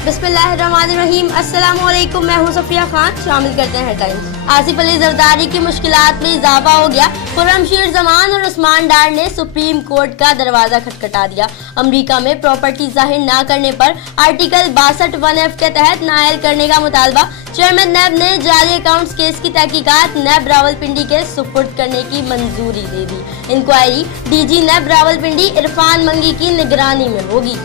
बिस्मिल्लाहिर्रहमानिर्रहीम। अस्सलामु अलैकुम, मैं हूं सफिया खान। शामिल करते हैं हेडलाइंस। आसिफ अली जरदारी की मुश्किलात में इजाफा हो गया। खुर्रमशीर जमान और उस्मान डार ने सुप्रीम कोर्ट का दरवाजा खटखटा दिया। अमेरिका में प्रॉपर्टी जाहिर न करने पर आर्टिकल 62(1)(f) के तहत नायल करने का मुतालबा। चेयरमैन नैब ने जाली अकाउंट्स केस की तहकीकात नैब रावलपिंडी के सुपुर्द करने की मंजूरी दे दी। Inquiry DG NAB Rawalpindi Irfan Mangi की निगरानी में होगी।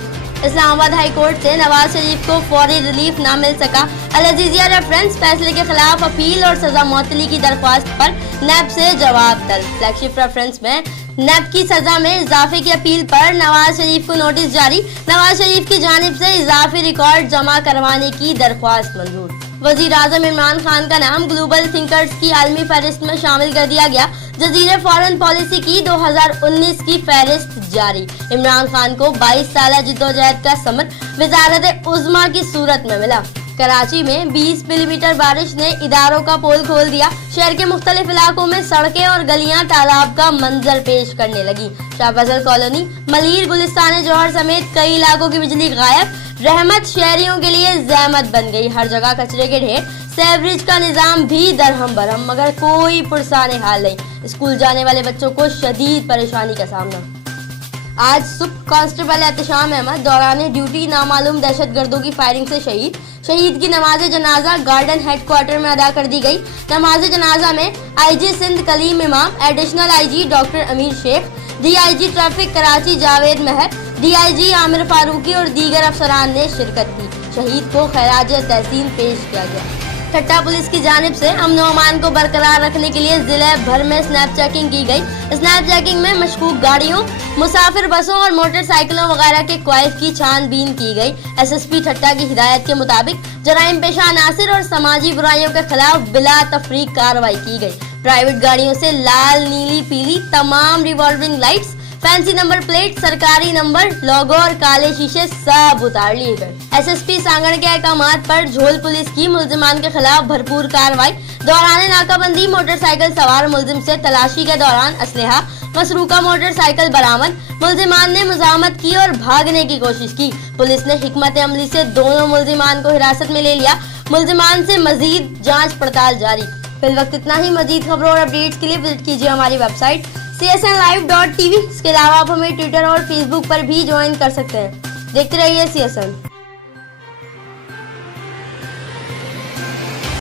इस्लामाबाद हाई कोर्ट से नवाज शरीफ को फौरी रिलीफ ना मिल सका। अल अजीजिया रेफरेंस फैसले के खिलाफ अपील और सजा मुअत्तली की दरख्वास्त पर नैब से जवाब तलब। फ्लैगशिप रेफरेंस में नैब की सजा में इजाफे की अपील पर नवाज शरीफ को नोटिस जारी। नवाज शरीफ की जानिब से इजाफी रिकॉर्ड जमा करवाने की दरख्वास्त मंजूर। वजीर आजम इमरान खान का नाम ग्लोबल थिंकर्स की आलमी फहरिस्त में शामिल कर दिया गया। जजीरे फॉरेन पॉलिसी की 2019 की फहरिस्त जारी। इमरान खान को 22 साल जिद्दोजहद का समर वजारत उज़्मा की सूरत में मिला। कराची में 20 मिलीमीटर बारिश ने इदारों का पोल खोल दिया। शहर के मुख्तलिफ इलाकों में सड़कें और गलियां तालाब का मंजर पेश करने लगी। शाह फैसल कॉलोनी, मलीर, गुलिस्तान जौहर समेत कई इलाकों की बिजली गायब। रहमत शहरियों के लिए ज़हमत बन गई। हर जगह कचरे के ढेर। सेवरेज का निजाम भी दरहम बरहम, मगर कोई पुरसाने हाल नहीं। स्कूल जाने वाले बच्चों को शदीद परेशानी का सामना। आज सुबह कांस्टेबल एहतशाम अहमद दौरान ड्यूटी नामालूम दहशतगर्दों की फायरिंग से शहीद की नमाज जनाजा गार्डन हेडक्वार्टर में अदा कर दी गई। नमाज जनाजा में आईजी सिंध कलीम इमाम, एडिशनल आईजी डॉक्टर अमीर शेख, डीआईजी ट्रैफिक कराची जावेद महर, डीआईजी आमिर फारूकी और दीगर अफसरान ने शिरकत की। शहीद को खैराज तहसीन पेश किया गया। ठट्टा पुलिस की जानिब से अमन और अमान को बरकरार रखने के लिए जिले भर में स्नैप चेकिंग की गई। स्नैप चेकिंग में मशकूक गाड़ियों, मुसाफिर बसों और मोटरसाइकिलों वगैरह के क्वाइफ की छानबीन की गई। एसएसपी ठट्टा की हिदायत के मुताबिक जराइम पेशा अनासिर और समाजी बुराइयों के खिलाफ बिला तफरीक कार्रवाई की गई। प्राइवेट गाड़ियों से लाल, नीली, पीली तमाम revolving lights, fancy number plate, सरकारी नंबर, लोगो और काले शीशे सब उतार लिए गए। एसएसपी सांगड़ के अहकामात पर झोल पुलिस की मुल्जिमान के खिलाफ भरपूर कार्रवाई। दौरान नाकाबंदी मोटरसाइकिल सवार मुल्जिम से तलाशी के दौरान असलहा, मसरूका मोटरसाइकिल बरामद। मुल्जिमान ने मुजामत की और भागने की कोशिश की। पुलिस ने हिकमत अमली से दोनों मुल्जिमान को हिरासत में ले लिया। मुल्जिमान से मजीद जाँच पड़ताल जारी। फिल वक्त इतना ही। मजीद खबरों और अपडेट्स के लिए विजिट कीजिए हमारी वेबसाइट csnlive.tv। इसके अलावा आप हमें ट्विटर और फेसबुक पर भी ज्वाइन कर सकते हैं। देखते रहिए CSN।